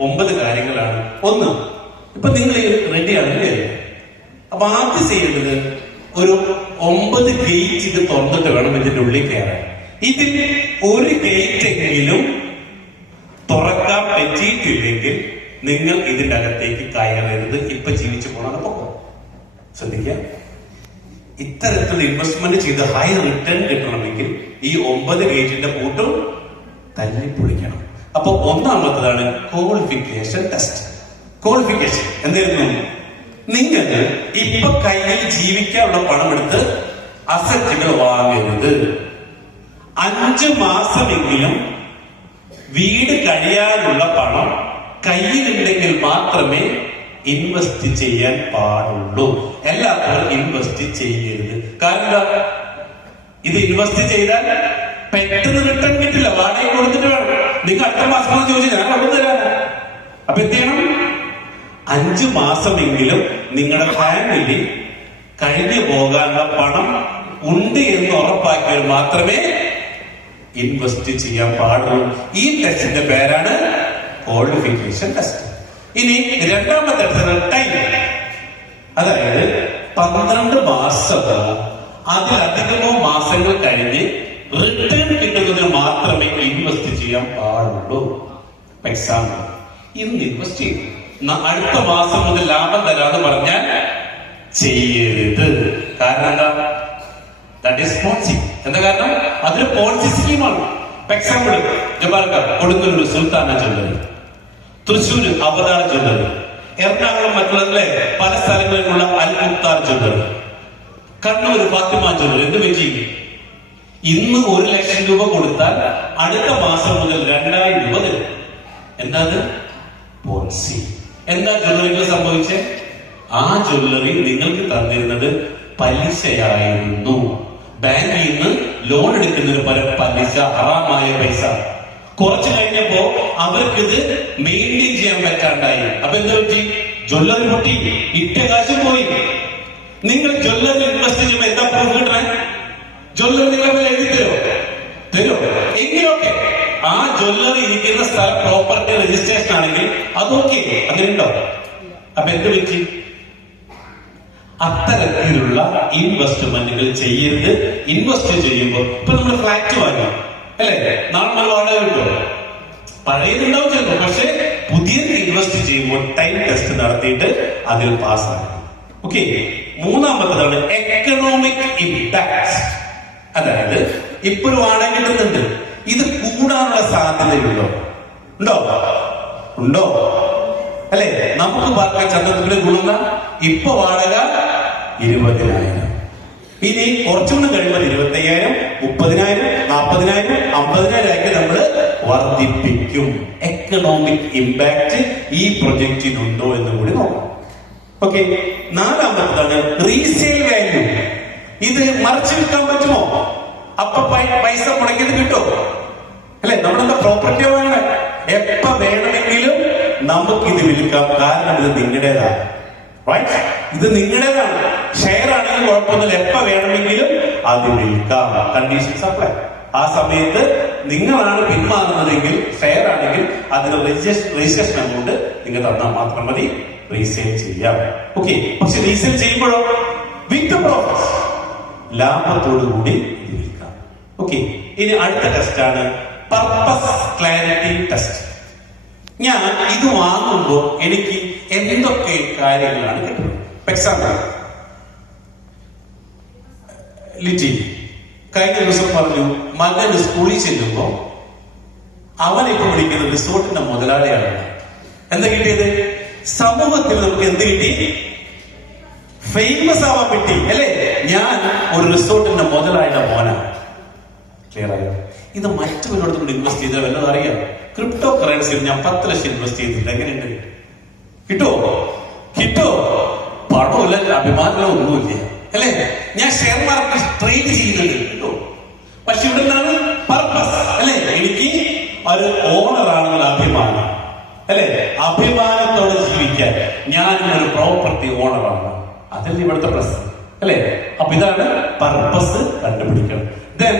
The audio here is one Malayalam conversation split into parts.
ഒമ്പത് കാര്യങ്ങളാണ്. ഒന്ന് ഇപ്പൊ നിങ്ങൾ റെഡിയാണ് അല്ലേ അപ്പൊ ആദ്യം ചെയ്യേണ്ടത് ഒരു ഒമ്പത് ഗേറ്റ് ഇത് തുറന്നിട്ട് വേണം ഇതിന്റെ ഉള്ളിൽ കയറാൻ. ഇതിൽ ഒരു ഗേറ്റ് എങ്കിലും തുറക്കാൻ പറ്റിയിട്ടില്ലെങ്കിൽ നിങ്ങൾ ഇതിന്റെ അകത്തേക്ക് കയറരുത്. ഇപ്പൊ ജീവിച്ചു പോണത് പൊക്കം. ശ്രദ്ധിക്കുക. ഇത്തരത്തിൽ ഇൻവെസ്റ്റ്മെന്റ് ചെയ്ത് ഹൈ റിട്ടേൺ കിട്ടണമെങ്കിൽ ഈ ഒമ്പത് ഗേറ്റിന്റെ പൂട്ടും തല്ലി പൊളിക്കണം. അപ്പൊ ഒന്നാമത്തതാണ് ക്വാളിഫിക്കേഷൻ ടെസ്റ്റ് ക്വാളിഫിക്കേഷൻ എന്തായിരുന്നു? നിങ്ങൾ ഇപ്പൊ കയ്യിൽ ജീവിക്കാനുള്ള പണമെടുത്ത് അസറ്റുകൾ വാങ്ങരുത്. അഞ്ച് മാസമെങ്കിലും വീട് കഴിയാനുള്ള പണം കയ്യിലുണ്ടെങ്കിൽ മാത്രമേ ഇൻവെസ്റ്റ് ചെയ്യാൻ പാടുള്ളൂ. എല്ലാത്തവരും ഇൻവെസ്റ്റ് ചെയ്യരുത്. കാരണം ഇത് ഇൻവെസ്റ്റ് ചെയ്താൽ പെട്ടെന്ന് റിട്ടേൺ കിട്ടില്ല. വാടക കൊടുത്തിട്ട് വേണം. നിങ്ങൾ അടുത്ത മാസം ചോദിച്ചു ഞാൻ അവിടെ തരാം. അപ്പൊ എന്ത് ചെയ്യണം? അഞ്ചു മാസമെങ്കിലും നിങ്ങളുടെ ഫാമിലി കഴിഞ്ഞു പോകാനുള്ള പണം ഉണ്ട് എന്ന് ഉറപ്പാക്കിയാൽ മാത്രമേ ഇൻവെസ്റ്റ് ചെയ്യാൻ പാടുള്ളൂ. ഈ ടെസ്റ്റിന്റെ പേരാണ് ക്വാളിഫിക്കേഷൻ ടെസ്റ്റ് ഇനി രണ്ടാമത്തെ ടൈം അതായത് പന്ത്രണ്ട് മാസം അതിലധികമോ മാസങ്ങൾ കഴിഞ്ഞ് റിട്ടേൺ ചെയ്യാൻ പാടുള്ളൂ പൈസ ഇന്ന് ഇൻവെസ്റ്റ് ചെയ്യും അടുത്ത മാസം മുതൽ ലാഭം തരാതെ പറഞ്ഞാൽ ചെയ്യരുത്. കാരണം എന്താ? ദാറ്റ് ഈസ് പോളിസി എന്താ കാരണം? അതൊരു പോളിസി സ്കീമാണ് എക്സാമ്പിൾ ജബാർക്കാർ കൊടുങ്ങല്ലൂർ സുൽത്താന ജ്വല്ലറി. തൃശ്ശൂര് അവതാര ജ്വല്ലറി. എറണാകുളം മറ്റുള്ള പല സ്ഥലങ്ങളിലുള്ള അൽ മുക്താർ ജ്വല്ലറി. കണ്ണൂർ ഫാത്തിമ ജ്വല്ലറി എന്ത് വെച്ച് ഇന്ന് ഒരു ലക്ഷം രൂപ കൊടുത്താൽ അടുത്ത മാസം മുതൽ രണ്ടായിരം രൂപ തരും. എന്താ അത് പോളിസി. എന്താ ജ്വല്ലറികൾ സംഭവിച്ചേ? ആ ജ്വല്ലറി നിങ്ങൾക്ക് തന്നിരുന്നത് പലിശയായിരുന്നു. ബാങ്കിൽ നിന്ന് ലോൺ എടുക്കുന്നതിന് പകരം പലിശ ഹറാമായ പൈസ. കുറച്ചു കഴിഞ്ഞപ്പോ അവർക്കിത് മെയിന്റെയിൻ ചെയ്യാൻ പറ്റാണ്ടായി. അപ്പൊ എന്താ പറ്റി? ജ്വല്ലറി പൊട്ടി ഇട്ട കാശും പോയി. നിങ്ങൾ ജ്വല്ലറി ഇൻവെസ്റ്റ് ചെയ്യുമ്പോൾ എന്താ പ്രൂഫ് കിട്ടണേ? ജ്വല്ലറി നിങ്ങളെ എഴുതി തരോ തരോ എങ്കിലൊക്കെ ആ ജ്വല്ലറി ഇരിക്കുന്ന സ്ഥലം പ്രോപ്പർട്ടി രജിസ്ട്രേഷൻ ആണെങ്കിൽ അതൊക്കെ അങ്ങനെ ഉണ്ടോ അപ്പൊ എന്ത് പറ്റി അത്തരത്തിലുള്ള ഇൻവെസ്റ്റ്മെന്റുകൾ ചെയ്യരുത്. ഇൻവെസ്റ്റ് ചെയ്യുമ്പോൾ ഇപ്പൊ നമ്മൾ ഫ്ലാറ്റ് വാങ്ങാം. അല്ലേ? നാളെ നമ്മൾ വാടക കിട്ടും പഴയതുണ്ടാവും ചിലപ്പോൾ. പക്ഷെ പുതിയത് ഇൻവെസ്റ്റ് ചെയ്യുമ്പോൾ ടൈം ടെസ്റ്റ് നടത്തിയിട്ട് അതിൽ പാസ്സാകും ഓക്കെ മൂന്നാമത്തതാണ് എക്കണോമിക് ഇമ്പാക്ട് അതായത് ഇപ്പോൾ വാടക കിട്ടുന്നുണ്ട്. ഇത് കൂടാനുള്ള സാധ്യതയുണ്ടോ? ഉണ്ടോ? ഉണ്ടോ? അല്ലെ? നമുക്ക് പറഞ്ഞ ചന്തത്തിന്റെ ഗുണങ്ങൾ ഇപ്പൊ വാടക ഇരുപതിനായിരം. ഇനി കുറച്ചുകൂടെ കഴിയുമ്പോൾ ഇരുപത്തയ്യായിരം മുപ്പതിനായിരം നാൽപ്പതിനായിരം അമ്പതിനായിരം നമ്മൾ വർദ്ധിപ്പിക്കും. എക്കണോമിക് ഇമ്പാക്ട് ഈ പ്രൊജക്റ്റിനുണ്ടോ എന്ന് കൂടി നോക്കാം. ഓക്കെ നാലാമത്തതാണ് റീസെയിൽ വാല്യൂ ഇത് മറിച്ച് വിൽക്കാൻ പറ്റുമോ? അപ്പൊ പൈസ മുടക്കിയത് കിട്ടും. അല്ലെ? നമ്മളെന്താ പ്രോപ്പർട്ടി വേണം എപ്പ വേണമെങ്കിലും നമുക്ക് ഇത് വിൽക്കാം. കാരണം ഇത് നിങ്ങളുടേതാണ്? ഇത് നിങ്ങളുടേതാണ്. ഷെയർ ആണെങ്കിൽ കുഴപ്പമൊന്നുമില്ല. എപ്പ വേണമെങ്കിലും അത് വിൽക്കാം. കണ്ടീഷൻ സപ്ലൈ ആ സമയത്ത് നിങ്ങളാണ് പിന്മാറുന്നതെങ്കിൽ ഷെയർ ആണെങ്കിൽ അതിന് രജിസ്ട്രേഷൻ എമൗണ്ട് നിങ്ങൾ തന്നാൽ മാത്രം മതി. റീസെയിൽ ചെയ്യാം. ഓക്കെ പക്ഷെ റീസെയിൽ ചെയ്യുമ്പോഴോ? വിത്ത് പ്രോഫിറ്റ് ലാഭത്തോടു കൂടി ഇത് വിൽക്കാം ഓക്കെ ഇനി അടുത്ത ടെസ്റ്റ് ആണ് പർപ്പസ് ക്ലാരിറ്റി ടെസ്റ്റ് ഞാൻ ഇത് വാങ്ങുമ്പോൾ എനിക്ക് എന്തൊക്കെ കാര്യങ്ങളാണ് കിട്ടുന്നത്? എക്സാമ്പിൾ ലിറ്റി കഴിഞ്ഞ ദിവസം പറഞ്ഞു മകൻ സ്കൂളിൽ ചെല്ലുമ്പോ അവൻ ഇപ്പൊ വിളിക്കുന്നത് റിസോർട്ടിന്റെ മുതലാളിയാണ്. എന്താ കിട്ടിയത്? സമൂഹത്തിൽ നമുക്ക് എന്ത് കിട്ടി? ഫേമസ് ആവാൻ പറ്റി അല്ലേ? ഞാൻ ഒരു റിസോർട്ടിന്റെ മുതലായിട്ട് മോനാണ്. ക്ലിയർ ആയോ? ഇത് മറ്റൊരിടത്തും കൂടി ഇൻവെസ്റ്റ് ചെയ്താൽ വല്ലതും അറിയാം. ക്രിപ്റ്റോ കറൻസിയിൽ ഞാൻ പത്ത് ലക്ഷം ഇൻവെസ്റ്റ് ചെയ്തിട്ടുണ്ട്. എങ്ങനെയുണ്ട്? കിട്ടുമോ കിട്ടോ? പണമില്ല അഭിമാനമോ ഒന്നുമില്ല. അല്ലേ? ഞാൻ ഷെയർ മാർക്കറ്റ് ട്രേഡ് ചെയ്യുന്നുണ്ട് കിട്ടോ പക്ഷെ ഇവിടെ നിന്നാണ് പർപ്പസ് അല്ലേ? എനിക്ക് ഒരു ഓണർ ആണെന്നുള്ള അഭിമാനം. അല്ലേ? അഭിമാനത്തോടെ ജീവിക്കാൻ. ഞാൻ ഒരു പ്രോപ്പർട്ടി ഓണറാണ് അതല്ലേ ഇവിടുത്തെ പ്രശ്നം അല്ലേ? അപ്പൊ ഇതാണ് പർപ്പസ് കണ്ടുപിടിക്കണം ദെൻ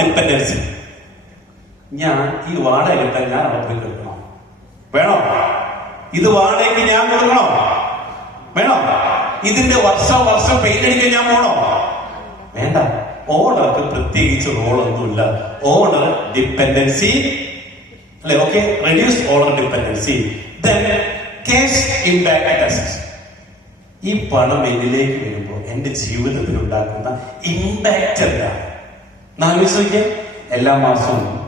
ഡിപ്പെൻഡൻസി ഞാൻ ഈ വാടക ഞാൻ അവിടെ പോയി വേണോ? ഇത് വാടക ഞാൻ കൊടുക്കണോ? വേണോ? ഇതിന്റെ വർഷം വർഷം പെയിന്റ് അടിക്കാൻ ഞാൻ പോണോ? വേണ്ട. ഓണർക്ക് പ്രത്യേകിച്ച് റോളൊന്നുമില്ല ഓണർ ഡിപ്പെൻഡൻസി അല്ലെ? Okay reduce owner dependency then case impact test ഈ പണം എന്നിലേക്ക് വരുമ്പോൾ എന്റെ ജീവിതത്തിൽ ഉണ്ടാക്കുന്ന ഇമ്പാക്റ്റ് എന്താണ് നാലോചിക്കാൻ എല്ലാ മാസവും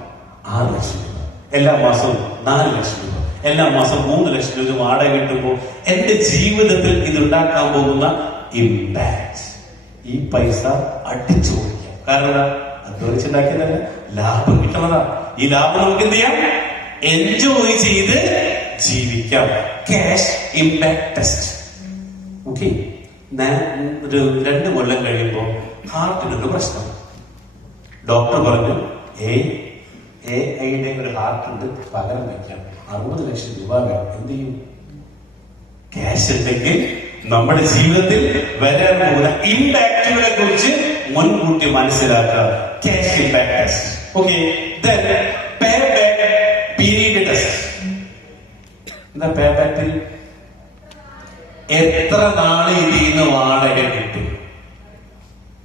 ആറ് ലക്ഷം രൂപ. എല്ലാ മാസവും നാല് ലക്ഷം രൂപ. എല്ലാ മാസം മൂന്ന് ലക്ഷം രൂപ വാടക കിട്ടുമ്പോൾ എന്റെ ജീവിതത്തിൽ ഇതുണ്ടാക്കാൻ പോകുന്ന ഇമ്പാക്ട് ഈ പൈസ അടിച്ചു കൊടുക്കാം കാരണം അധ്വാനിച്ചുണ്ടാക്കിയതല്ല ലാഭം കിട്ടണതാ ഈ ലാഭം നമുക്ക് എന്ത് ചെയ്യാം? എൻജോയ് ചെയ്ത് ജീവിക്കാം. ക്യാഷ് ഇമ്പാക്ട് ടെസ്റ്റ് ഓക്കെ ഒരു രണ്ട് കൊല്ലം കഴിയുമ്പോൾ ഹാർട്ടിനൊരു പ്രശ്നം. ഡോക്ടർ പറഞ്ഞു ഏ എ ഐയുടെ ഒരു ഹാർട്ട് ഉണ്ട്. പകരം വയ്ക്കാം അറുപത് ലക്ഷം രൂപ വേണം. എന്ത് ചെയ്യും? ക്യാഷ് ഉണ്ടെങ്കിൽ നമ്മുടെ ജീവിതത്തിൽ വരാൻ പോകുന്ന ഇമ്പാക്റ്റുകളെ കുറിച്ച് മുൻകൂട്ടി മനസ്സിലാക്കുക cash impact test okay pay back period test എന്താ പേ ബാക്ക് പീരീഡ് എത്ര നാൾ ഇതിന്ന് വാടക കിട്ടും?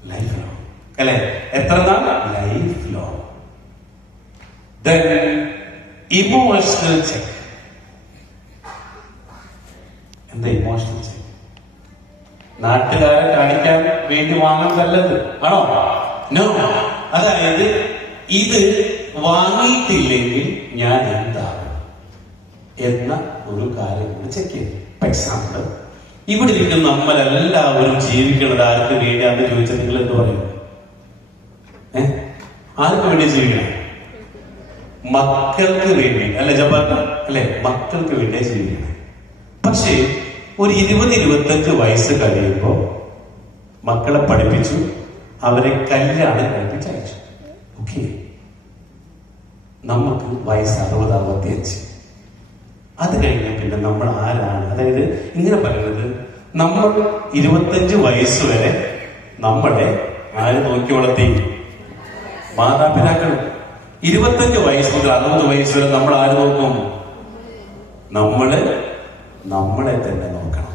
ലൈഫ് ലോങ് അല്ലെ? എത്ര നാൾ ലൈഫ് ലോങ് ഇമോഷണൽ ചെക്ക് എന്താ ഇമോഷണൽ ചെക്ക് നാട്ടുകാരെ കാണിക്കാൻ വേണ്ടി വാങ്ങുന്നതല്ലത് ആണോ നോ അതായത് ഇത് വാങ്ങിയിട്ടില്ലെങ്കിൽ ഞാൻ എന്താണ് എന്ന ഒരു കാര്യം കൂടി ചെക്ക് ചെയ്തു എക്സാമ്പിൾ ഇവിടെ ഇരിക്കുന്ന നമ്മളെല്ലാവരും ജീവിക്കുന്നത് ആർക്ക് വേണ്ടിയാന്ന് ചോദിച്ചാൽ നിങ്ങൾ എന്ത് പറയും? ആർക്ക് വേണ്ടി ജീവിക്കണം? മക്കൾക്ക് വേണ്ടി. അല്ലെ ജപ്പാൻ അല്ലെ? മക്കൾക്ക് വേണ്ടി ജീവിക്കണം. പക്ഷേ ഒരു ഇരുപത് ഇരുപത്തഞ്ച് വയസ്സ് കഴിയുമ്പോൾ മക്കളെ പഠിപ്പിച്ചു അവരെ കല്യാണം കഴിപ്പിച്ച് ഓക്കെ? നമുക്ക് വയസ്സ് അറുപത് അറുപത്തി അഞ്ച് അത് കഴിഞ്ഞാൽ പിന്നെ നമ്മൾ ആരാണ്? അതായത് ഇങ്ങനെ പറയുന്നത് നമ്മൾ ഇരുപത്തഞ്ച് വയസ്സ് വരെ നമ്മളെ ആര് നോക്കി വളർത്തി? മാതാപിതാക്കൾ. ഇരുപത്തഞ്ച് വയസ്സ് മുതൽ അറുപത് വയസ്സ് വരെ നമ്മൾ ആര് നോക്കും? നമ്മൾ നമ്മളെ തന്നെ നോക്കണം.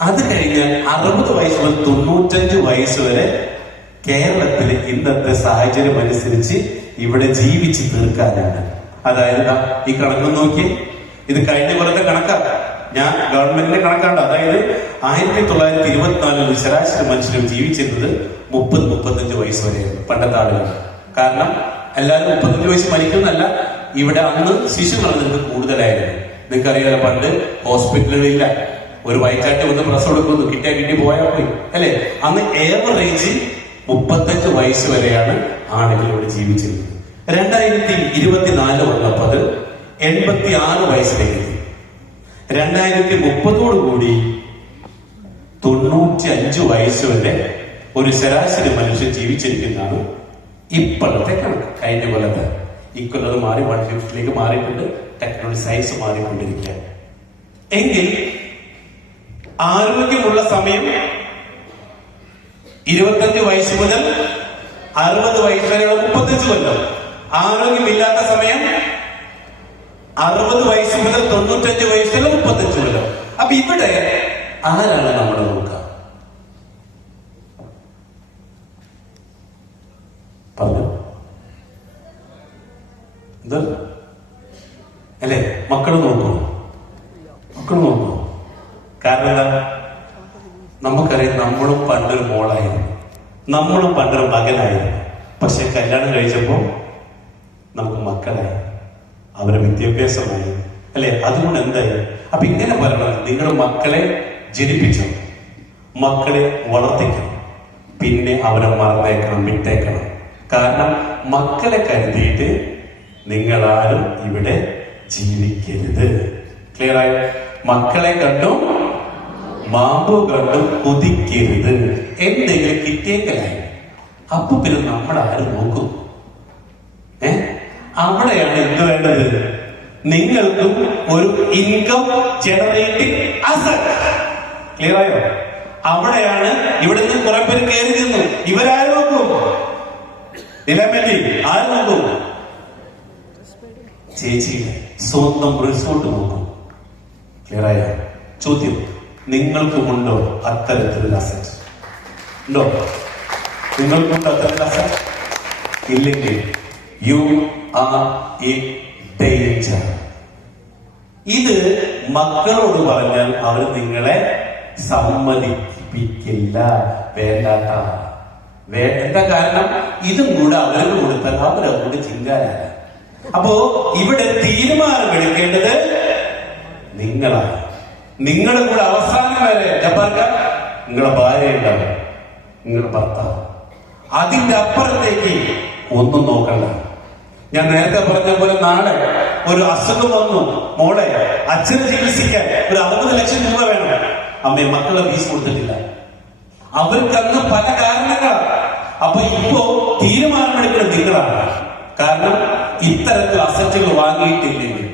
അത് കഴിഞ്ഞാൽ അറുപത് വയസ്സ് മുതൽ തൊണ്ണൂറ്റഞ്ച് വയസ്സ് വരെ കേരളത്തിൽ ഇന്നത്തെ സാഹചര്യം അനുസരിച്ച് ഇവിടെ ജീവിച്ച് തീർക്കാനാണ്. അതായത് ഈ കണക്ക് നോക്കി ഇത് കഴിഞ്ഞ കൊല്ലത്തെ കണക്കാണ് ഞാൻ ഗവൺമെന്റിന്റെ കണക്കാണ്ട് അതായത് ആയിരത്തി തൊള്ളായിരത്തി ഇരുപത്തിനാലിൽ ശരാശരി മനുഷ്യരും ജീവിച്ചിരുന്നത് മുപ്പത് മുപ്പത്തഞ്ച് വയസ്സ് വരെ പണ്ടത്തെ ആളുകൾ. കാരണം എല്ലാവരും മുപ്പത്തഞ്ച് വയസ്സ് മരിക്കുന്നല്ല ഇവിടെ അന്ന് ശിശുക്കൾ നിങ്ങൾക്ക് കൂടുതലായിരുന്നു നിങ്ങൾക്കറിയാലോ പണ്ട് ഹോസ്പിറ്റലുകളില്ല. ഒരു വയറ്റാട്ട് വന്ന് പ്രസ് കൊടുക്കുന്നു കിട്ടിയാ കിട്ടി പോയാൽ പോയി അല്ലെ? അന്ന് ഏവറേജ് മുപ്പത്തഞ്ച് വയസ്സ് വരെയാണ് ആളുകൾ ജീവിച്ചിരുന്നത്. രണ്ടായിരത്തി ഇരുപത്തിനാല് വന്നപ്പോൾ അത് എൺപത്തി ആറ് വയസ്സിലേക്ക്. രണ്ടായിരത്തി മുപ്പതോടുകൂടി തൊണ്ണൂറ്റി അഞ്ച് വയസ്സ് വരെ ഒരു ശരാശരി മനുഷ്യൻ ജീവിച്ചിരിക്കുന്നതാണ് ഇപ്പോഴത്തെ കണക്ക്. കഴിഞ്ഞ കൊല്ലത്ത് ഇക്കൊല്ലത് മാറി വൺ ഫിഫ്റ്റിലേക്ക് മാറിയിട്ടുണ്ട്. ടെക്നോളജി സയൻസ് മാറിക്കൊണ്ടിരിക്കുക എങ്കിൽ ആരോഗ്യമുള്ള സമയം ഇരുപത്തഞ്ച് വയസ്സ് മുതൽ അറുപത് വയസ്സ് വരെയുള്ള മുപ്പത്തഞ്ച് കൊല്ലം. ആരോഗ്യമില്ലാത്ത സമയം അറുപത് വയസ്സ് മുതൽ തൊണ്ണൂറ്റഞ്ച് വയസ്സ് വരെ മുപ്പത്തഞ്ച് കൊല്ലം. അപ്പൊ ഇവിടെ ആരാണ് നമ്മൾ നോക്കുക പറഞ്ഞു? എന്ത് അല്ലേ? മക്കൾ നോക്കൂ. മക്കൾ നോക്കൂ. കാരണം എന്താ? നമുക്കറിയാം നമ്മളും പണ്ടൊരു മോളായിരുന്നു. നമ്മളും പണ്ടൊരു മകനായിരുന്നു. പക്ഷെ കല്യാണം കഴിച്ചപ്പോ നമുക്ക് മക്കളായി. അവരെ വിദ്യാഭ്യാസമായി അല്ലെ? അതുകൊണ്ട് എന്തായി അപ്പൊ ഇങ്ങനെ പറയണം നിങ്ങളുടെ മക്കളെ ജനിപ്പിച്ചു? മക്കളെ വളർത്തിക്കണം പിന്നെ അവരെ മറന്നേക്കണം വിട്ടേക്കണം. കാരണം മക്കളെ കരുതിയിട്ട് നിങ്ങളാരും ഇവിടെ ജീവിക്കരുത്. ക്ലിയർ മക്കളെ കണ്ടും മാമ്പു കണ്ടും കൊതിക്കരുത്. എന്തെങ്കിലും കിട്ടിയേക്കലായി അപ്പൊ പിന്നെ നമ്മൾ ആരും നോക്കും. അവിടെയാണ് എന്ത് വേണ്ടത്? നിങ്ങൾക്കും ഒരു ഇൻകം ജനറേറ്റിംഗ് അസറ്റ് ക്ലിയർ ആയോ? അവിടെയാണ് ഇവിടെ നിന്ന് കുറെ പേര് കയറി നിന്നു. ഇവരാരും നോക്കും? നിലമല്ലി ആര് നോക്കും? ചേച്ചി സ്വന്തം റിസോർട്ട് നോക്കും. ക്ലിയറായ ചോദ്യം നിങ്ങൾക്കുമുണ്ടോ അത്തരത്തിലുള്ള അസറ്റ് ഉണ്ടോ? നിങ്ങൾക്കുണ്ടോ അത്തരത്തിലുള്ള അസറ്റ് ഇല്ലെങ്കിൽ യു ആർ ഡേഞ്ചർ ഇത് മക്കളോട് പറഞ്ഞാൽ അവർ നിങ്ങളെ സമ്മതിപ്പിക്കില്ല. വേണ്ടാത്ത എന്താ കാരണം? ഇതും കൂടെ അവർക്ക് കൊടുത്താൽ അവരതുകൊണ്ട് ചിങ്കാരാണ്. അപ്പോ ഇവിടെ തീരുമാനമെടുക്കേണ്ടത് നിങ്ങളാണ്. നിങ്ങളുടെ കൂടെ അവസാനം വരെ ജപ്പാർക്ക നിങ്ങളെ ഭാര്യ ഉണ്ടാവും. നിങ്ങളുടെ ഭർത്താവ്. അതിന്റെ അപ്പുറത്തേക്ക് ഒന്നും നോക്കണ്ട. ഞാൻ നേരത്തെ പറഞ്ഞ പോലെ നാളെ ഒരു അസുഖം വന്നു. മോളെ അച്ഛനെ ചികിത്സിക്കാൻ ഒരു അറുപത് ലക്ഷം രൂപ വേണം. അമ്മയെ മക്കളെ ഫീസ് കൊടുത്തിട്ടില്ല. അവർക്ക് അന്ന് പല കാരണങ്ങളാണ്. അപ്പൊ ഇപ്പോ തീരുമാനമെടുക്കുന്നത് നിങ്ങളാണ്. കാരണം ഇത്തരത്തിൽ അസറ്റുകൾ വാങ്ങിയിട്ടില്ലെങ്കിൽ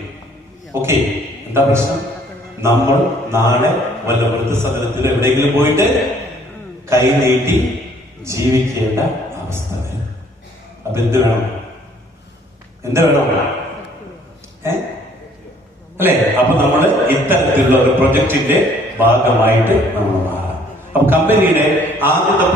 ഓക്കെ എന്താ പ്രശ്നം? നമ്മൾ നാളെ വല്ല വൃദ്ധസദനത്തിൽ എവിടെയെങ്കിലും പോയിട്ട് കൈ നീട്ടി ജീവിക്കേണ്ട അവസ്ഥ വരും. അപ്പൊ എന്ത് വേണം? എന്ത് വേണം ഏ? അല്ലെ? അപ്പൊ നമ്മൾ ഇത്തരത്തിലുള്ള ഒരു പ്രൊജക്ടിന്റെ ഭാഗമായിട്ട് നമ്മൾ മാറാം. അപ്പൊ കമ്പനിയുടെ ആദ്യത്തെ